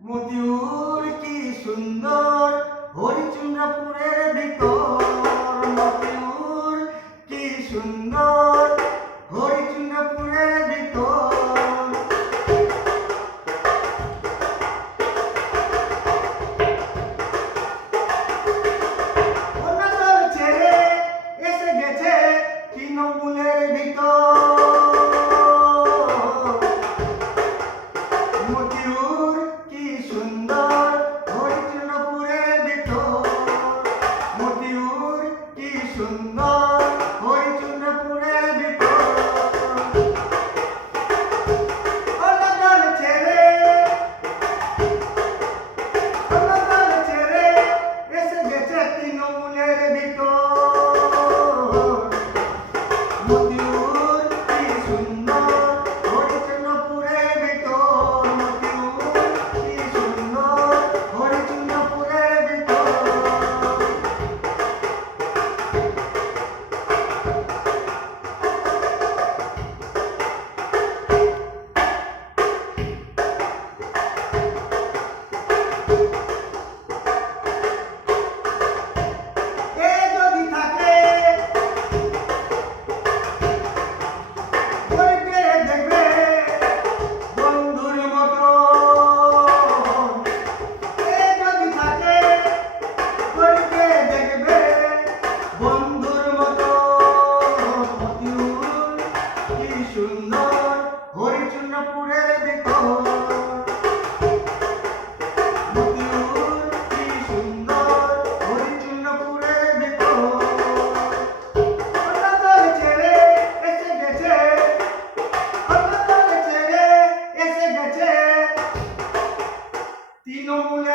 মতিউর কি সুন্দর হরিচন্দ্রপুরের ভিতর। মতিউর কি সুন্দর হরিচন্দ্রপুরের ভিতর। অন্যতম ছেড়ে এসে গেছে তৃণমূলের ভিতর। মতিউর কি সুন্দর হরিচন্দ্রপুরের ভিতর। মতিউর কি সুন্দর হরিচন্দ্রপুরের ভিতর। অন্যতম ছেড়ে এসে গেছে তৃণমূলের ভিতর। মতিউর কি সুন্দর হরিচন্দ্রপুরের ভিতর। মতিউর কি সুন্দর হরিচন্দ্রপুরের ভিতর। এ যদি থাকে বইকে দেখবে বন্ধুর মতো। এ যদি থাকে বইকে দেখবে বন্ধুর মতো। মতিউর কি সুন্দর হরিচন্দ্রপুরের ভিতর। মতিউর কি সুন্দর হরিচন্দ্রপুরের ভিতর। অন্যতম ছেড়ে এসে গেছে অন্যতম ছেড়ে এসে গেছে তৃণমূলের